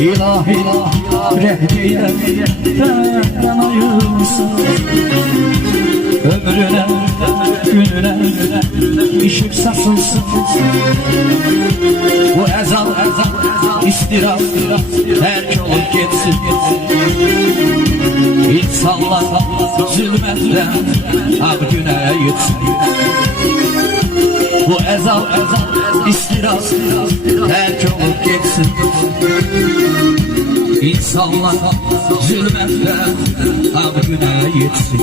İlahi rehdiye benden ayırsın. Ömrüne, gününe ışık saçılsın. Bu ezan istiraf terk olup geçsin. İnsanlar zulmetten ab güne yıtsın. Bu ezan istiraf terk olup geçsin. İnsanlar zulmetten ab güne yıtsın.